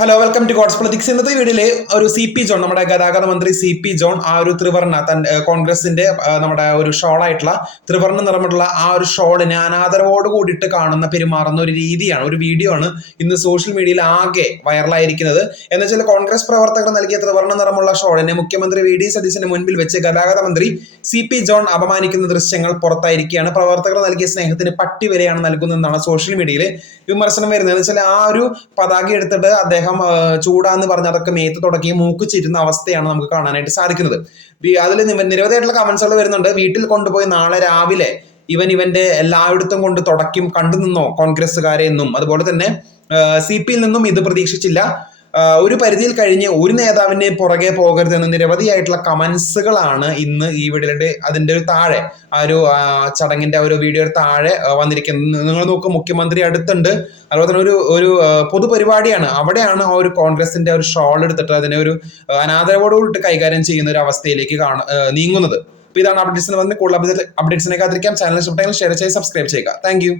Hello, welcome to God's politics. ഇന്നത്തെ വീഡിയോയില് ഒരു CP ജോൺ, നമ്മുടെ ഗതാഗത മന്ത്രി CP ജോൺ ആ ഒരു ത്രിവർണ്ണ കോൺഗ്രസിന്റെ നമ്മുടെ ഒരു ഷോളായിട്ടുള്ള ത്രിവർണ്ണ നിറമുള്ള ആ ഒരു ഷോളിനെ അനാദരവോട് കൂടിയിട്ട് കാണുന്ന പെരുമാറുന്ന ഒരു രീതിയാണ്, ഒരു വീഡിയോ ആണ് ഇന്ന് സോഷ്യൽ മീഡിയയിൽ ആകെ വൈറലായിരിക്കുന്നത്. എന്ന് വെച്ചാൽ കോൺഗ്രസ് പ്രവർത്തകർ നൽകിയ ത്രിവർണ്ണ നിറമുള്ള ഷോളിനെ മുഖ്യമന്ത്രി VD സതീശന് മുൻപിൽ വെച്ച് ഗതാഗത മന്ത്രി CP ജോൺ അപമാനിക്കുന്ന ദൃശ്യങ്ങൾ പുറത്തായിരിക്കുകയാണ്. പ്രവർത്തകർ നൽകിയ സ്നേഹത്തിന് പട്ടി വരെയാണ് നൽകുന്നതെന്നാണ് സോഷ്യൽ മീഡിയയിൽ വിമർശനം വരുന്നത്. എന്ന് വെച്ചാൽ ആ ഒരു പതാക എടുത്തിട്ട് അദ്ദേഹം ചൂടാന്ന് പറഞ്ഞ് അതൊക്കെ മേത്ത് തുടക്കി മൂക്കിച്ചിരുന്ന അവസ്ഥയാണ് നമുക്ക് കാണാനായിട്ട് സാധിക്കുന്നത്. അതിൽ നിരവധിയായിട്ടുള്ള കമന്റ്സുകൾ വരുന്നുണ്ട്. വീട്ടിൽ കൊണ്ടുപോയി നാളെ രാവിലെ ഇവന്റെ എല്ലായിടത്തും കൊണ്ട് തുടക്കും, കണ്ടു നിന്നോ കോൺഗ്രസ്സുകാരെ എന്നും, അതുപോലെ തന്നെ CP-യിൽ നിന്നും ഇത് പ്രതീക്ഷിച്ചില്ല, ഒരു പരിധിയിൽ കഴിഞ്ഞ് ഒരു നേതാവിന്റെ പുറകെ പോകരുതെന്ന് നിരവധിയായിട്ടുള്ള കമന്റ്സുകളാണ് ഇന്ന് ഈ വീഡിയോയുടെ അതിന്റെ ഒരു താഴെ ആ ഒരു ചടങ്ങിന്റെ ഒരു വീഡിയോയുടെ താഴെ വന്നിരിക്കുന്നത്. നിങ്ങൾ നോക്കും, മുഖ്യമന്ത്രി അടുത്തുണ്ട്, അതുപോലെ തന്നെ ഒരു പൊതുപരിപാടിയാണ്, അവിടെയാണ് ആ ഒരു കോൺഗ്രസിന്റെ ഒരു ഷോൾ എടുത്തിട്ട് അതിനെ ഒരു അനാദരവോടുകൂടി കൈകാര്യം ചെയ്യുന്ന ഒരു അവസ്ഥയിലേക്ക് നീങ്ങുന്നത്. അപ്പൊ ഇതാണ് അപ്ഡേറ്റ്സ്. കൂടുതൽ അപ്ഡേറ്റ്സിനെ കാത്തിരിക്കാം. ചാനൽ ഇഷ്ടപ്പെട്ടെങ്കിൽ ഷെയർ ചെയ്ത് സബ്സ്ക്രൈബ് ചെയ്യുക. താങ്ക്